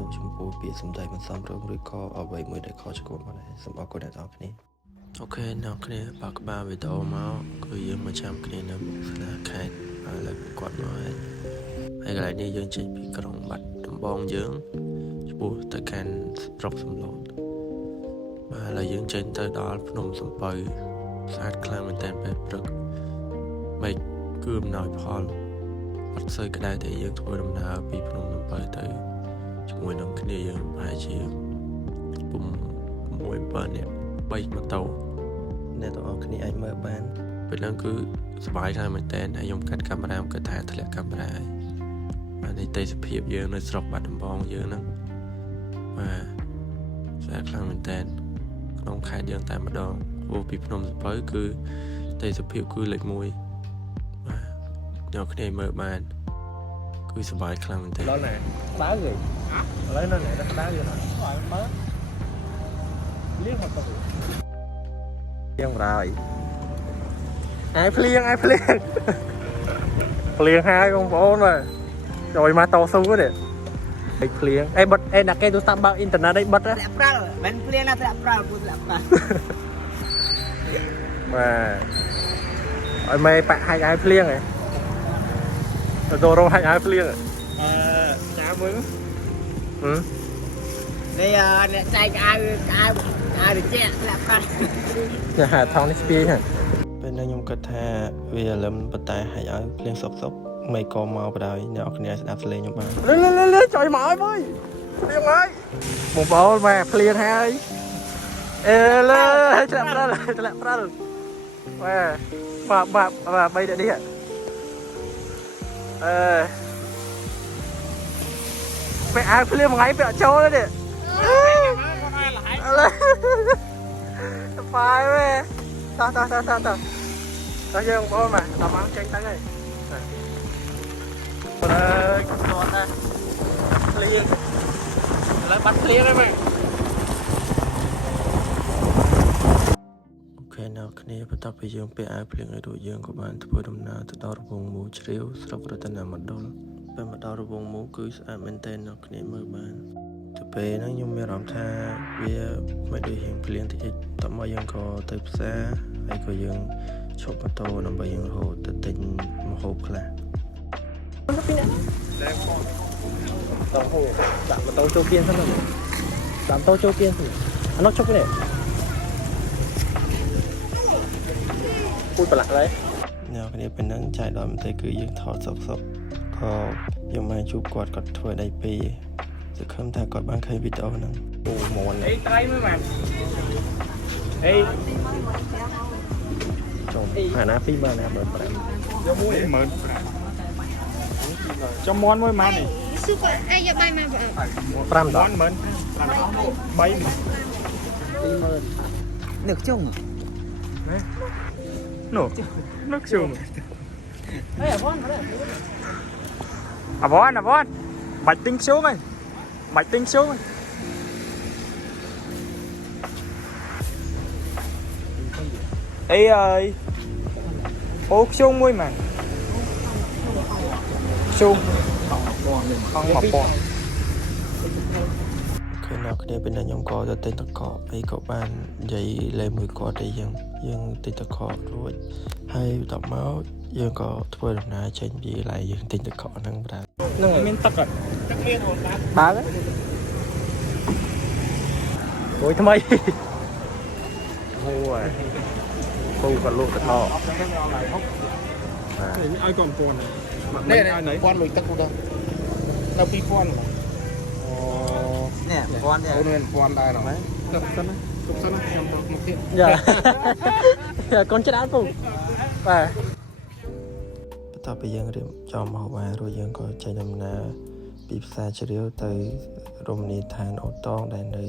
ទោសចំពោះពាក្យសម្ដីមិនសមរម្យឬក៏អ្វីមួយដែលខុសឆ្គងមកដែរសូមអរគុណអ្នកទាំងអស់គ្នាអូខេអ្នកគ្នាបើក្បាលវីដេអូមកគឺយើងមកចាំគ្នានៅមុខសាលាខេត្តហើយលើគាត់មកហើយកន្លែងនេះយើងចេញពីក្រុងបាត់ដំបងយើងឆ្ពោះទៅកាន់ស្រុកសំឡូតបាទឥឡូវយើងចេញទៅដល់ភ្នំសំពៅស្អាតខ្លាំងមែនទែនពេលព្រឹកមេឃគឺអំណោយផលអត់សូវក្តៅទេយើងធ្វើដំណើរពីភ្នំសំពៅទៅជាមួយនឹងគ្នាយើងប្រហែលជា6-7នាក់3ម៉ូតូអ្នកទាំងអស់គ្នាអាចមើលបានពេលហ្នឹងគឺសប្បាយខ្លាំងមែនទែនហើយខ្ញុំកាត់កាមេរ៉ាគាត់ថាធ្លាក់កាមេរ៉ាហើយបាទនេះទេសភាពយើងនៅស្រុកបាត់ដំបងយើងហ្នឹងបាទស្អាតខ្លាំងមែនទែនក្នុងខេត្តយើងតែម្ដងព្រោះពីភ្នំសំពៅគឺទេសភាពគឺលេខ1បាទអ្នកគ្នាមើលបានគឺសប្បាយខ្លាំងមែនទែនដល់ណាដៅទេឥឡូវនៅណាដៅទេណាមើលលៀងមកទៅយ៉ាងរ៉ហើយអាយភ្លៀងភ្លៀងហើយបងប្អូនបាទចូលមកតស៊ូទេឯភ្លៀងបិទដាក់គេទូរស័ព្ទបើកអ៊ីនធឺណិតឯបិទធ្លាក់ប្រាល់មិនភ្លៀងណាធ្លាក់ប្រាល់ពូធ្លាក់ប្រាល់បាទឲ្យមេបាក់ហាច់ឲ្យភ្លៀងហ៎ទៅរងហាច់ឲ្យភ្លៀងចាមើលនេះអ្នកចែកអាវត្រជាក់ធ្លាក់ប្រាល់ចាហៅថងនេះស្ពាយហ្នឹងពេលនេះខ្ញុំគិតថាវាលឹមប៉ុន្តែហាច់ឲ្យភ្លៀងសុកមិនក៏មកបដ ாய் អ្នកនរគ្នាស្ដាប់សលេងខ្ញុំបានលើចុយមកឲ្យមើលភ្លៀងហើយបងប្អូនមកភ្លៀងហើយលើធ្លាក់ប្រាល់បាទ3នាក់នេះពេលអាវភ្លៀងមួយថ្ងៃពេលអត់ចូលទេបាយវ៉េតោះយើងបងប្អូនមកដល់មកចេញទៅហើយគាត់ណាភ្លៀងឥឡូវបាត់ភ្លៀងហើយមើលអូខេអ្នកគ្នាបន្ទាប់ពីយើងពាក់អាវភ្លៀងឲ្យរួចយើងក៏បានធ្វើដំណើរទៅដល់របងមូជ្រាវស្រុករតនមណ្ឌលពេលមកដល់របងមូគឺស្អាតមែនទែនអ្នកគ្នាមើលបានទៅពេលហ្នឹងខ្ញុំមានអារម្មណ៍ថាវាមិនដូចរៀងភ្លៀងតិចតមកយើងក៏ទៅផ្សារហើយក៏យើងឈប់ម៉ូតូដើម្បីយើងរហូតទៅទិញម្ហូបខ្លះពីណាតោះហូដាក់ម៉ូតូចូលគៀនសិនដាក់ម៉ូតូចូលគៀនសិនអានោះជប់នេះពូចប្រឡាក់ហើយអ្នកគ្នាពេលហ្នឹងចាយដល់មិនទេគឺយើងថតសុកក៏យើងមកជួបគាត់ធ្វើដៃពីរសង្ឃឹមថាគាត់បានឃើញវីដេអូហ្នឹងអូមន់អីត្រៃមើលបានអីចូលអាណា20000ណា15យកមួយ15000ចំមន់មួយម៉ាននេះស៊ូក៏អាយយកបាយមក5ដុល្លារ3នឹកជុំនឹកជុំអេអវ៉ាន់បាច់ទិញខ្ជុំហើយអីអើយអូខ្ជុំមួយម៉ានជុំខំ1000គឺនៅគ្នាពេលនេះខ្ញុំក៏ទៅទិញតកកអីក៏បាននិយាយលេងមួយគាត់តែយើងទិញតកករួចហើយដល់មកយើងក៏ធ្វើដំណើរចេញពីកន្លែងយើងទិញតកកហ្នឹងបាទហ្នឹងមានទឹកមានបើកអូយថ្មីអូយពូក៏លក់តកកឲ្យគាត់1000នេះ1000លុយទឹកពូទៅនៅ2000អូនេះ1000ទេអូន1000ដែរហ្នឹងទុកសិនខ្ញុំមកទៀតយ៉ាកូនច្រើនពូបាទបន្ទាប់ពីយើងរៀបចំមកហើយរួចយើងក៏ចេញដំណើរពីផ្សារជ្រាវទៅរមណីយដ្ឋានអូតងដែលនៅ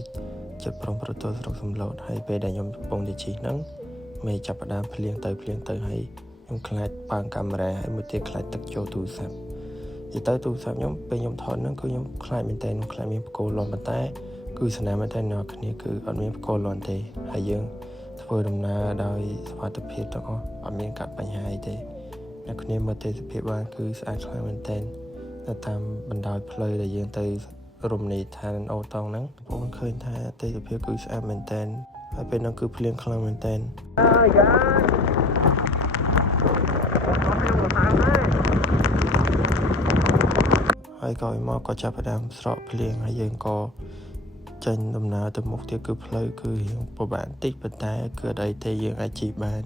ជិតព្រំប្រទល់ស្រុកសំឡូតហើយពេលដែលខ្ញុំកំពុងទៅជិះហ្នឹងមេចាប់ផ្ដើមភ្លៀងទៅហើយខ្ញុំខ្លាចបើកកាមេរ៉ាហើយមួយទៀតខ្លាចទឹកចូលទូរស័ព្ទនិយាយទៅទូរស័ព្ទខ្ញុំពេលខ្ញុំថតហ្នឹងគឺខ្ញុំខ្លាចមែនតើខ្ញុំខ្លាចមានបកគោលាន់ប៉ុន្តែគឺស្នាមមែនតើអ្នកគ្នាគឺអត់មានបកគោលាន់ទេហើយយើងធ្វើដំណើរដោយសុវត្ថិភាពទាំងអស់អត់មានកាត់បញ្ហាអីទេអ្នកគ្នាមើលទេសភាពបានគឺស្អាតខ្លាំងមែនតើនៅតាមបណ្ដោយផ្លូវដែលយើងទៅ រមណីយដ្ឋានអូតងហ្នឹងបងឃើញថាទេសភាពគឺស្អាតមែនតើហើយពេលហ្នឹងគឺភ្លៀងខ្លាំងមែនតើហើយក៏មកក៏ចាប់ផ្ដើមស្រកភ្លៀងហើយយើងក៏ចេញដំណើរទៅមុខទៀតគឺផ្លូវគឺរៀងពិបាកបន្តិចប៉ុន្តែគឺអត់អីទេយើងអាចជិះបាន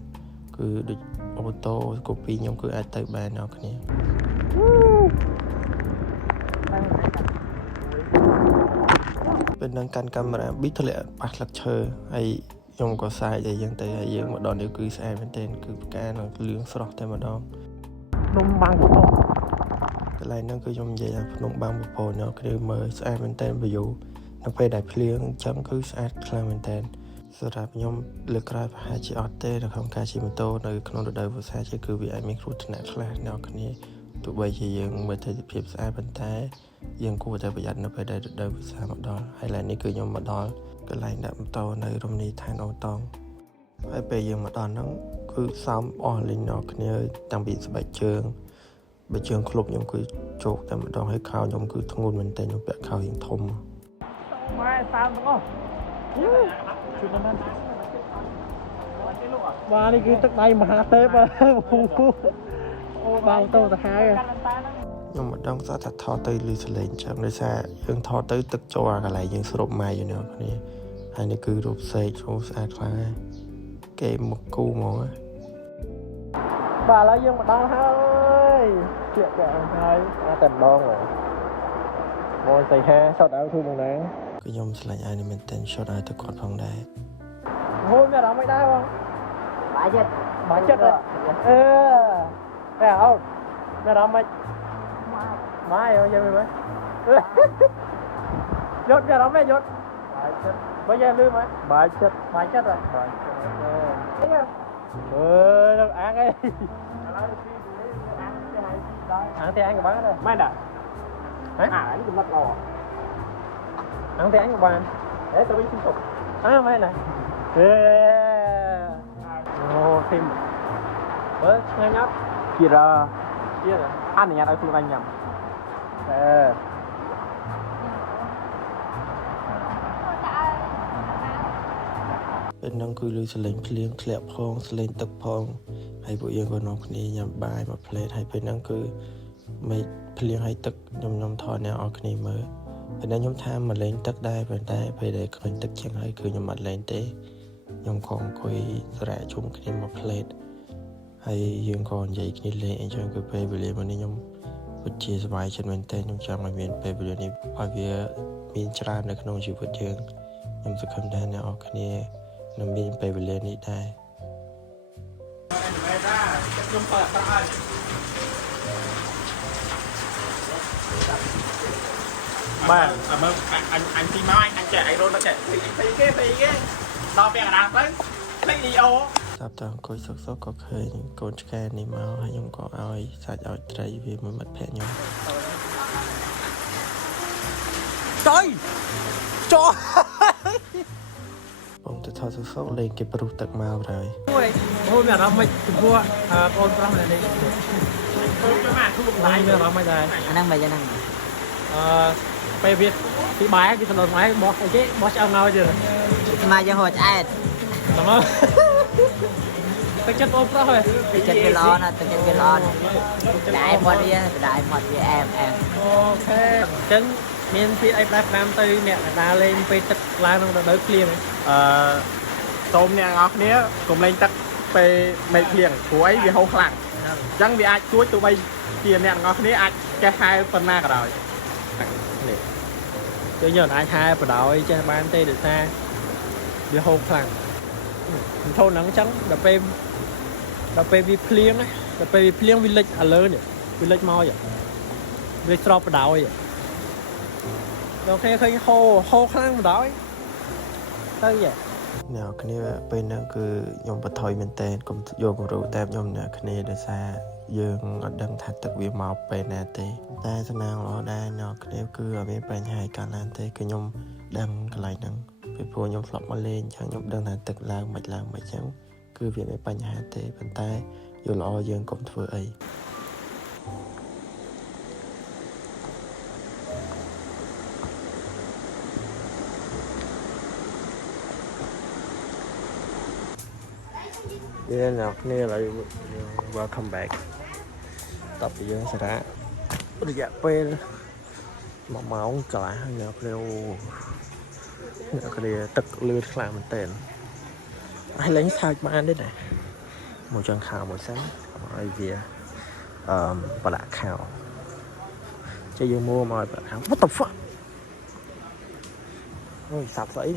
គឺដូចអូតូកូពីខ្ញុំគឺអាចទៅបានអ្នកគ្នាពេលហ្នឹងកាន់កាមេរ៉ាប៊ីធ្លាក់ប៉ះស្លឹកឈើហើយខ្ញុំក៏សាយដែរយើងទៅហើយយើងមកដល់នេះគឺស្អាតមែនទែនគឺផ្កានឹងលឿងស្រស់តែម្ដងភ្នំបាំងបពកន្លែងហ្នឹងគឺខ្ញុំនិយាយថាភ្នំបាំងបពកអ្នកគ្នាមើលស្អាតមែនទែន view នៅពេលដែលភ្លៀងអញ្ចឹងគឺស្អាតខ្លាំងមែនទែនសម្រាប់ខ្ញុំលើកក្រោយប្រហែលជាអត់ទេនៅក្នុងការជិះម៉ូតូនៅក្នុងរដូវវស្សាជាគឺវាអាចមានគ្រោះថ្នាក់ខ្លះអ្នកគ្នាទោះបីជាយើងមើលទេសភាពស្អាតប៉ុន្តែយើងគួរតែប្រយ័ត្ននៅពេលដែលរដូវវស្សាមកដល់ហើយឡើយនេះគឺខ្ញុំមកដល់កន្លែងដាក់ម៉ូតូនៅរមណីយដ្ឋានអូតងហើយពេលយើងមកដល់ហ្នឹងគឺសោមអស់លេងអ្នកគ្នាតាំងពីស្បែកជើងបើជើងក្លុបខ្ញុំគឺជោគតែម្ដងហើយខោខ្ញុំគឺធ្ងន់មែនទែនខ្ញុំពាក់ខោរៀងធំម៉ែសើមទាំងអស់ជួយមិនបានបាទនេះគឺទឹកដៃមហាទេពអូបងតោទៅហើយខ្ញុំម្ដងសតថាថតទៅលឺសលេងចឹងដោយសារយើងថតទៅទឹកចូលអាកន្លែងយើងស្រូបម៉ែอยู่នេះគ្នាហើយនេះគឺរូបសេកចូលស្អាតខ្លាំងហើយគេមកគូមកបាទឥឡូវយើងមកដល់ហើយជាក់តែហើយតែម្ដងមកស្អីហាឆោតឲ្យធូរបងណាគឺខ្ញុំឆ្លាញ់អានេះមែនតែឆោតឲ្យទៅគាត់ផងដែរហូរមានអារម្មណ៍មិនដែរបងបាយចិត្តតែអត់មានអារម្មណ៍មិនម៉ាយយកមើលមើលយកមានអារម្មណ៍មិនយកបាយចិត្តបើយកលឺមើលបាយចិត្តហ៎បាយចិត្តនឹងអាងអីអាងតែអញក៏បានដែរមិនដែរហ៎អានេះកំណត់ល្អអាងតែអញក៏បានទៅវិញទីសុកមែនណាអូធីមបើឆ្ងាញ់អត់ទៀតអនុញ្ញាតឲ្យខ្លួនឯងញ៉ាំពេលហ្នឹងគឺលឺសលេងភ្លៀងធ្លាក់ផងសលេងទឹកផងហើយពួកយើងក៏នាំគ្នាញ៉ាំបាយមួយផ្លេតហើយពេលហ្នឹងគឺមេឃភ្លៀងហើយទឹកខ្ញុំថតអ្នកនរគ្នាមើលពេលហ្នឹងខ្ញុំថាមកលេងទឹកដែរប៉ុន្តែពេលដែលឃើញទឹកជាងហើយគឺខ្ញុំអត់លេងទេខ្ញុំក៏អង្គុយសារៈជុំគ្នាមួយផ្លេតហើយយើងក៏និយាយគ្នាលេងអញ្ចឹងគឺពេលវេលាមកនេះខ្ញុំពិតជាសប្បាយចិត្តមែនទែនខ្ញុំចង់ឲ្យមានពេលវេលានេះឲ្យវាមានច្រើននៅក្នុងជីវិតយើងខ្ញុំសង្ឃឹមថាអ្នកនរគ្នានឹងមានពេលវេលានេះដែរខ្ញុំបើអត់ឲ្យបាទមើលអញទីមកអញចេះអីរត់ចេះពីគេដល់ពេលកណ្ដាលទៅលេខវីដេអូតាមតអង្គុយសុកក៏ឃើញកូនឆ្កែនេះមកហើយខ្ញុំក៏ឲ្យសាច់ឲ្យត្រីវាមួយមិត្តភក្តិខ្ញុំចុយបងទៅថតសុកលេងគេប្រុសទឹកមកហើយអូយមានអារម្មណ៍មិនចំពោះបងប្រុសម្នាក់នេះមកទូបាយមានអារម្មណ៍មិនដែរអាហ្នឹងមិនយ៉ាងហ្នឹងពេលវាពីបាយវាទៅដល់ម៉ែបោះអីគេបោះឆ្អឹងឲ្យទៀតស្មាយកហូចឆ្អែតមកទឹកចិត្តបងប្រុសហើយទឹកចិត្តវាល្អណាស់ទឹកចិត្តវាល្អណាស់ដែរមាត់វាអែមអូខេអញ្ចឹងមានពីអីផ្លែផ្ដាំទៅអ្នកដើរលេងពេលទឹកឡើងក្នុងរដូវភ្លៀងសូមអ្នកនរគ្នាកុំលេងទឹកពេលមេឃភ្លៀងព្រោះអីវាហូរខ្លាំងអញ្ចឹងវាអាចជួយទោះបីជាអ្នកនរគ្នាអាចចេះហែលប៉ុណ្ណាក៏ដោយនេះយើងអាចហែបដោយចេះបានទេដោយសារវាហូរខ្លាំងធូរហ្នឹងអញ្ចឹងដល់ពេលវាភ្លៀងវាលិចឥឡូវនេះវាលិចមកវាស្រោបបដោយដល់គេឃើញហូរខ្លាំងបដោយទៅអ្នកគ្នាពេលហ្នឹងគឺខ្ញុំបន្ថយមែនតើកុំយកគំរូតែខ្ញុំអ្នកគ្នាដោយសារយើងអត់ដឹងថាទឹកវាមកពេលណាទេតែសំណាងល្អដែរអ្នកគ្នាគឺអត់មានបញ្ហាកាលណាទេគឺខ្ញុំដឹងកន្លែងហ្នឹងពីព្រោះខ្ញុំធ្លាប់មកលេងអញ្ចឹងខ្ញុំដឹងថាទឹកឡើងមិនអញ្ចឹងគឺវាមានបញ្ហាទេប៉ុន្តែយល់ល្អយើងកុំធ្វើអី Vậy nào kia lại welcome back tập bây giờ sẽ ra bây giờ pe mà máu cả nào kia tực lươn làm tên ai lấy sao mà ăn đấy này một chân khảo một sáng ai về bà đã khảo cho dương mua mà bà khảo what the fuck ôi sạp vậy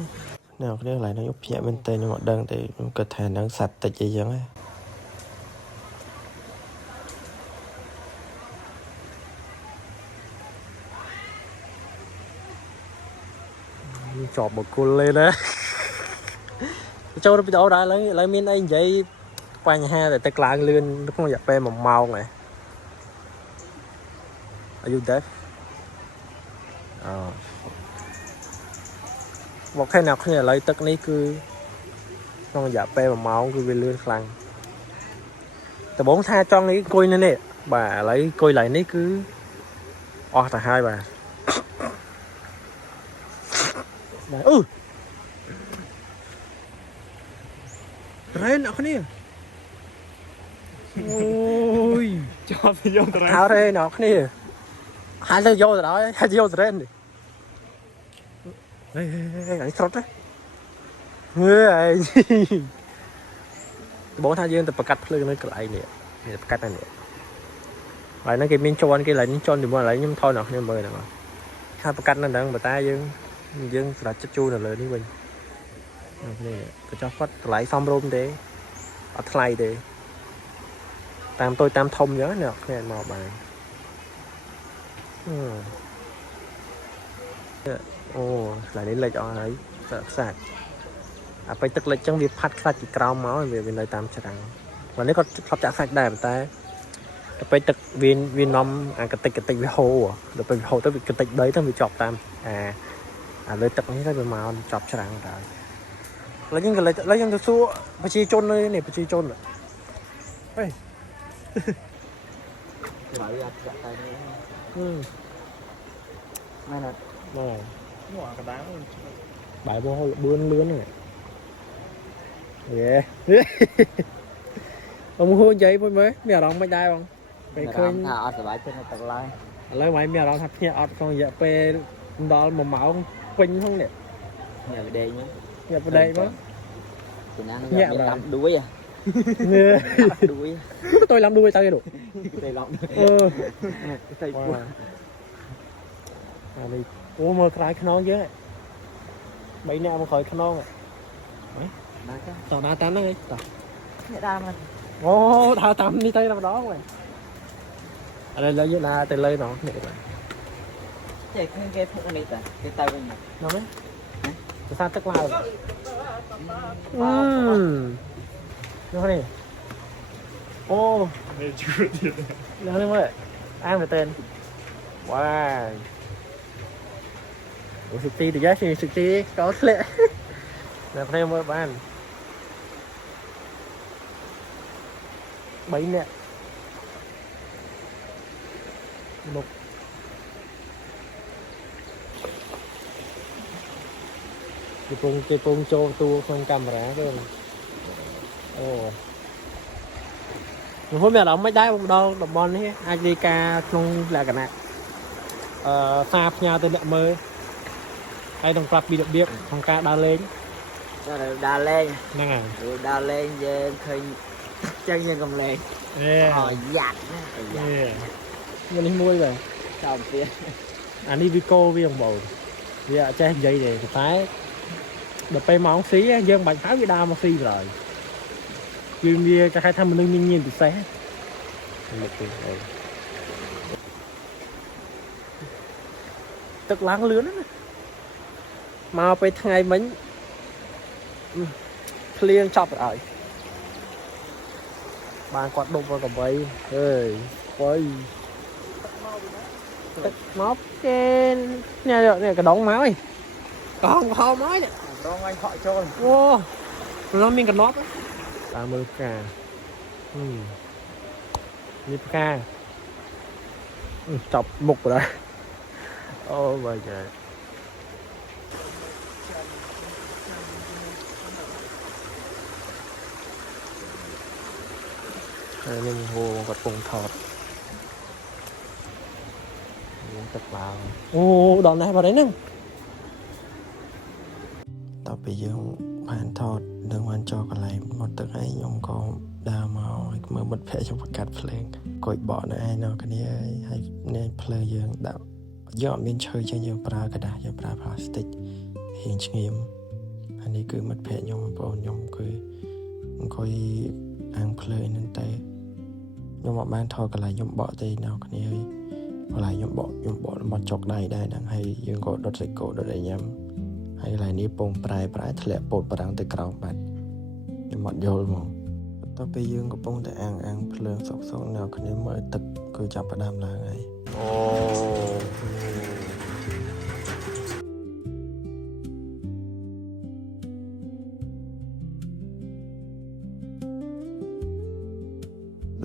nào cái lại nó giúp nhẹ bên tên nhưng mà đơn thì cơ thể nó sạch tại chị dân ấy chọt một cô lên á cho nó đâu ra lấy miếng anh vậy quanh ha để tách lại lên nó không dẹp pe mà màu này are you deaf một cái nào khi lấy tất ní cứ không dẹp pe mà màu cứ về lươn khănแต่bốn tha cho ní coi nên nè bà lấy coi lại ní cứ tại hai bà Ren aku ni. Ôi, cho thì vô Ren. Tháo Ren aku ni. Hai đứa vô rồi đó, hai vô Ren đi. Cái sốt đấy. Người. Bốn thằng dương tập cắt lưng nó lại nè, cắt này nè. Lại nó cái miếng tròn cái lại miếng tròn thì mà lại nhưng thôi nào nhưng mời nào. Hai cắt nó đang bà ta dương là chất chu là lớn đi mình. Này cho phát lại xong luôn để ở thay để tam tôi tam thông nhớ nè cái màu bài lại đến lấy cho ấy sạch phải tức lấy trong việc phát sạch chỉ cao máu về bên nơi tam chẳng và nếu có pháp trả sạch đẹp ta phải tức viên nóm cái tịch với hồ được phải hồ tới cái tịch đấy tới bị chọc tam lấy tức những cái màu chọc chẳng rồi lấy những cái số phải chi chôn nơi này phải chi chôn rồi ê này này bài bô bươn lươn này yeah ông hôn giấy mới mèo đóng mấy đai không phải khơi lấy máy mèo đóng thật nhẹ ọt không dạ pe đó mà máu quỳnh không nè nhà về đây nhé nhà về đây đó nhẹ làm đuối à đuối tôi làm đuôi tao cái đủ tay lọt tay đi ô mơ cái non chứ bảy nè mà khỏi cái non à tao đá tắm đó đi nhẹ đam mà ô đá tắm đi tay làm đó mày ở đây lấy là tay lấy nó nè chạy cái phụ này cái tay mình nó đấy sao tức lao nó này ô nó đi mới ăn về tên wow ủa thực ti thì giá thì thực ti có lẽ là thêm một bàn bảy nè một cái pung cho tu không camera cái này hôm nay là mấy đá bông đâu đập bòn ấy Ajika không là cái này pha nhau tới đệm mơ hay đồng cặp bị được biết không ca đa lên đa lên năng à đa lên về khơi chân như cầm lên giặt mình đi mua rồi xong kia anh đi Vico với ông bầu dạ che dây để tái đập bay món xí dân bạch pháo với đa mà xí rồi dương bia cho hai thằng mình nhìn từ xe tức láng lướn màไปថ្ងៃមិញភ្លៀងចប់ហើយបានគាត់ដុបvàoកំបីអើយបើទឹកមកគេនេះកដងមកឯងកងហោមកនេះដងអញខកចូលអូnóមានកណប់តាមមើលផ្កានេះផ្កាចប់មុខrồiអូបើចា នេះហូគាត់ពងថតយើងទឹកឡើងអូដល់ណេះបាត់ហើយហ្នឹងតទៅយើងបានថតនឹងបានចោលកន្លែងមកទឹកហើយខ្ញុំក៏ដើរមកឲ្យមើលមិត្តភ័ក្ដិខ្ញុំបង្កាត់ភ្លើងកុយបកនៅឯនៅគ្នាហើយនេះភ្លើងយើងដាក់យើងអត់មានឈើចឹងយើងប្រើกระดาษយើងប្រើផ្លាស្ទិករៀងឆ្ងៀមអានេះគឺមិត្តភ័ក្ដិខ្ញុំបងប្អូនខ្ញុំគឺអង្គុយអាំងភ្លើងហ្នឹងតែខ្ញុំអត់បានថតកន្លែងខ្ញុំបកទេនៅគ្នាហើយកន្លែងខ្ញុំបកមកចុកដៃដែរហ្នឹងហើយយើងក៏ដុតសាច់គោដុតអីញ៉ាំហើយកន្លែងនេះពងប្រែធ្លាក់ពោតប្រាំងទៅក្រោមបាត់ខ្ញុំអត់យល់ហ្មងបន្ទាប់ពីយើងកំពុងតែអាំងភ្លើងសុកនៅគ្នាមើលទឹកគឺចាប់ផ្ដើមឡើងហើយអូ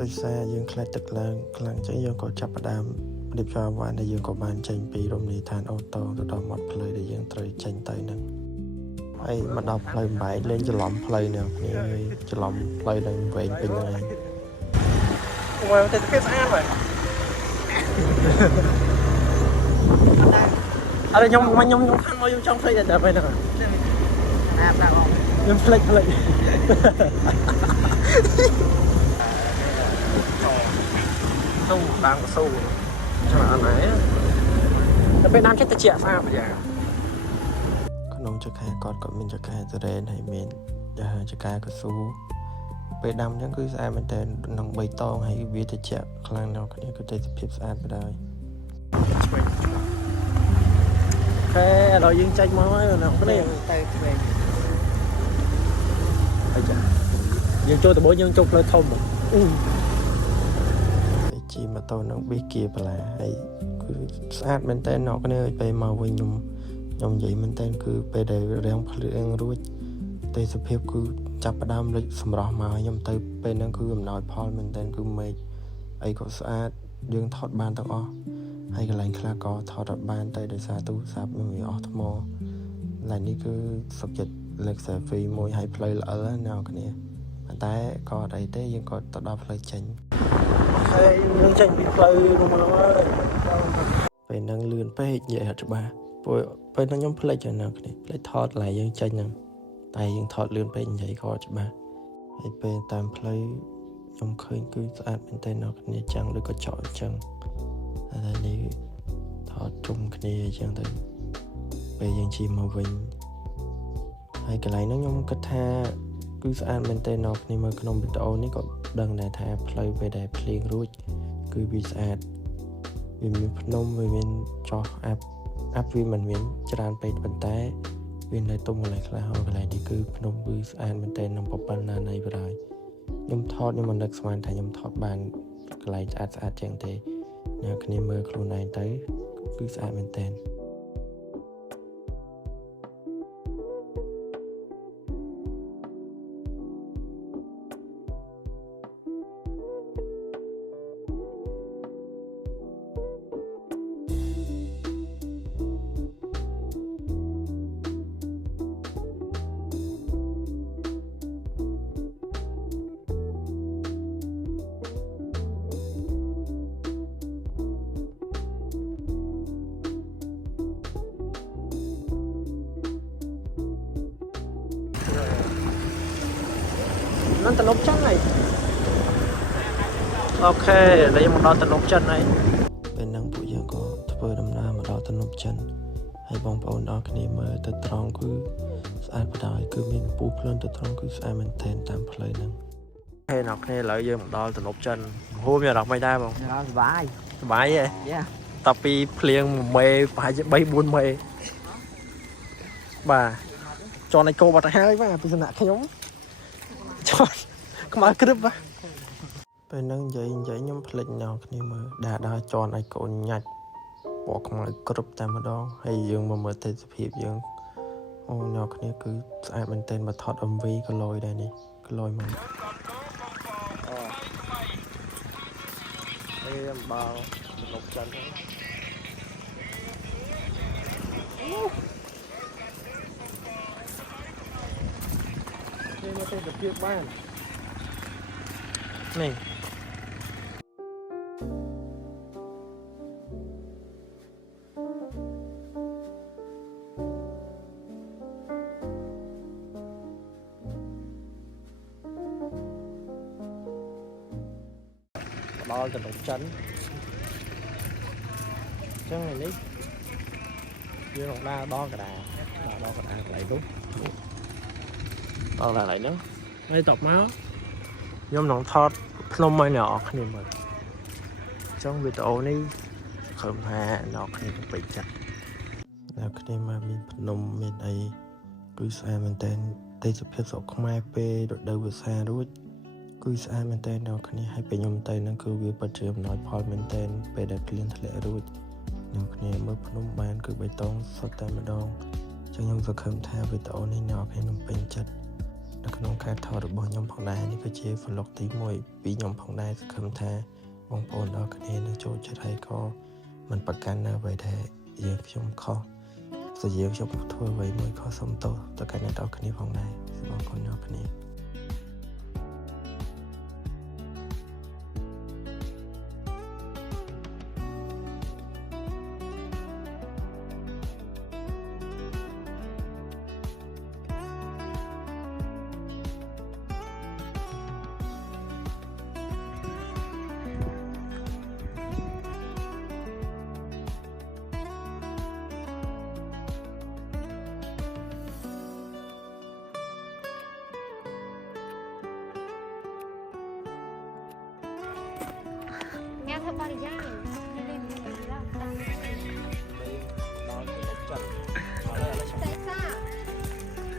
ដោយសារយើងខ្លាចទឹកឡើងខ្លាំងចឹងយើងក៏ចាប់ផ្ដើមរៀបចំបានដែលយើងក៏បានចេញពីរមណីយដ្ឋានអូតូទៅដល់មាត់ផ្លូវដែលយើងត្រូវចេញទៅហ្នឹងហើយមកដល់ផ្លូវបែកលេងច្រឡំផ្លូវនេះគ្នាហើយច្រឡំផ្លូវនឹងវែងពេញហ្នឹងហើយអូយតែទឹកស្អាតហើយអរខ្ញុំខាងមកខ្ញុំចង់ភ្លេចតែទៅហ្នឹងណាប់ដាក់បងខ្ញុំភ្លេចស៊ូដាំស៊ូច្រើនណាស់តែពេលដាំចិត្តត្រជាក់ស្អាតម្យ៉ាងក្នុងចកាគាត់ក៏មានចកាទុរេនហើយមានចកាកស៊ូពេលដាំអញ្ចឹងគឺស្អាតមែនតើក្នុងបៃតងហើយវាត្រជាក់ខ្លាំងណាស់គ្នាគឺតែភាពស្អាតបណ្ដោយខេឥឡូវយើងចេញមកហើយនៅគ្នាទៅឆ្វេងអីចាយើងចូលដំបូងយើងចូលផ្លូវធំជិះម៉ូតូនឹងប៊ីគៀបន្លាហើយគឺស្អាតមែនតើអ្នកគ្នាពេលមកវិញខ្ញុំនិយាយមែនតើគឺពេលដែលរាំងភ្លើងរួចទេសភាពគឺចាប់ផ្ដើមលេចសម្រស់មកខ្ញុំទៅពេលហ្នឹងគឺអំណោយផលមែនតើគឺមេឃអីក៏ស្អាតយើងថតបានទាំងអស់ហើយកន្លែងខ្លះក៏ថតអត់បានតែដោយសារទូរស័ព្ទវាអស់ថ្មកន្លែងនេះគឺសុខចិត្តលើក selfie មួយឲ្យផ្លូវល្អិលណាអ្នកគ្នាតែក៏អត់អីទេយើងក៏ទៅដល់ផ្លូវចេញហើយយើងចេញពីផ្លូវនោះមកហើយពេលហ្នឹងលឿនពេកនិយាយអត់ច្បាស់ព្រោះពេលហ្នឹងខ្ញុំភ្លេចហើយណាគ្នាភ្លេចថតកន្លែងយើងចេញហ្នឹងតែយើងថតលឿនពេកនិយាយក៏អត់ច្បាស់ហើយពេលតាមផ្លូវខ្ញុំឃើញគឺស្អាតមែនតើអ្នកគ្នាចាំងដូចកញ្ចក់អញ្ចឹងហើយនេះថតជុំគ្នាអញ្ចឹងទៅពេលយើងជិះមកវិញហើយកន្លែងហ្នឹងខ្ញុំគិតថាគឺស្អាតមែនតើអ្នកគ្នាមើលក្នុងវីដេអូនេះក៏ដឹងដែរថាផ្លូវពេលដែលភ្លៀងរួចគឺវាស្អាតវាមានភ្នំវាមានចោះអាប់វាមិនមានច្រើនពេកប៉ុន្តែវានៅទុំកន្លែងខ្លះហើយកន្លែងនេះគឺភ្នំគឺស្អាតមែនតើនឹងប៉ុណ្ណាណៃបណ្ដោយខ្ញុំថតខ្ញុំមិននឹកស្មានថាខ្ញុំថតបានកន្លែងស្អាតជាងទេអ្នកគ្នាមើលខ្លួនឯងទៅគឺស្អាតមែនតើนั่นตลบchân này ok lấy một đo tận lục chân này bên năng phụ dương cóធ្វើដំណើរមកដល់ទំនប់ចិនហើយបងប្អូនអរគ្នាមើលទៅត្រង់គឺស្អាតបណ្ដោយគឺមានពូភ្លឺទៅត្រង់គឺស្អាតមែនទែនតាមផ្លូវហ្នឹងហើយអ្នកគ្នាឥឡូវយើងមកដល់ទំនប់ចិនហូរមានអារម្មណ៍មិនដែរបងសប្បាយទេតពីភ្លៀង1មេប្រហែលជា3 4មេបាទចនឯកោបាត់ទៅហើយបាទពីសំណាក់ខ្ញុំចនខ្មៅក្រឹបបាទពេលហ្នឹងនិយាយខ្ញុំភ្លេចអ្នកគ្នាមើលដើរចនឯកូនញាច់ពណ៌ខ្មៅក្រឹបតែម្ដងហើយយើងមកមើលទេសភាពយើងអូអ្នកគ្នាគឺស្អាតមែនទែនមកថត MV ក៏លយដែរនេះក៏លយមកអេអំបោលុបចិននេះមកទេសភាពបាននេះ đo cho đồng chấn chứ ngày ní như đồng đa đo cả đà lại đúng đo là lại nữa đây tộc máu nhóm đồng thọt phnom mai nhỏ khăn mà trong video này không hà nó khăn bị chặt nào cái mà mình phnom mình đây cứ sai mình tên tây chụp phép sọc không ai pe đội đầu vừa xa đúng cứ sai mình tên đâu cái này hay pe nhom tên nó cứ việc bắt chước nói phơi mình tên pe đặt liên thật lệ đúng nào cái này mới phnom ban cứ bê tông sọt tay mà đong trong nhom vừa không theo video này nào cái nó bị chặt nó cái nông khai thọ được bao nhom phong đài này có chế phần lọc tí mùi bị nhom phong đài sẽ không tha bông bồn đó cái này nó trôi chết hay có mình bắt can ở vậy để giờ trong kho giờ giờ trong thôi vậy mới có xong to tất cả này đó cái này phong đài sẽ bằng con nhỏ cái này nghe theo bao nhiêu tại sao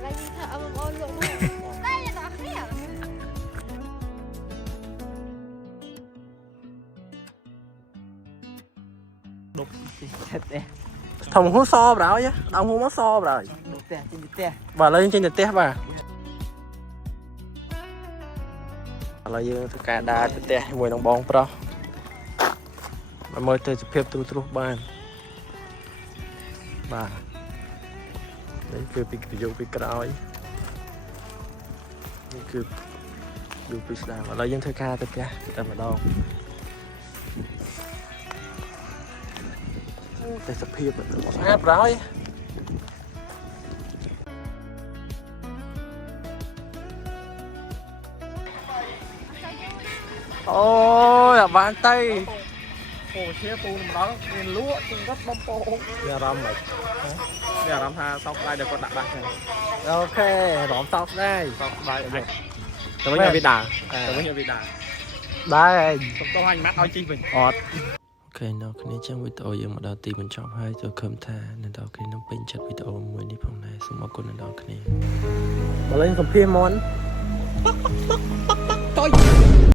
là gì thợ ông ôn luôn đây là đó kia đục chết đấy thằng hú so rồi chứ ông hú mất so rồi đục tè trên tè và lên trên tè bà là dương tất cả đa tè mùi đồng bông pro mà mới tới chụp phép tu ban bà đấy cứ bị vô bị cõi cứดูปีศาจมาเรายังเธอฆ่าตัวแกแต่มาดองแต่สะเพียบแบบแอบร้อยโอ้ยบ้านTâyโอ้เชี่ยปูมันร้องเรียนรู้จริงก็บอมโป่งอย่ารำไหมอย่ารำฮาซอกได้เดี๋ยวกดดักบ้างโอเคหลอมซอกได้ซอกได้แต่ไม่ใช่ไปด่าแต่ไม่ใช่ไปด่าได้ต้องให้มัดเอาจริงเป็นออดโอเคเนาะคืนนี้ช่างวิดีโอยังมาดาวตีมันชอบให้ตัวคำท่าในดาวคืนน้องเป็นจัดวิดีโอมวยนี้ผมนายสมบูรณ์ในดาวคืนนี้มาเล่นกับพี่มอน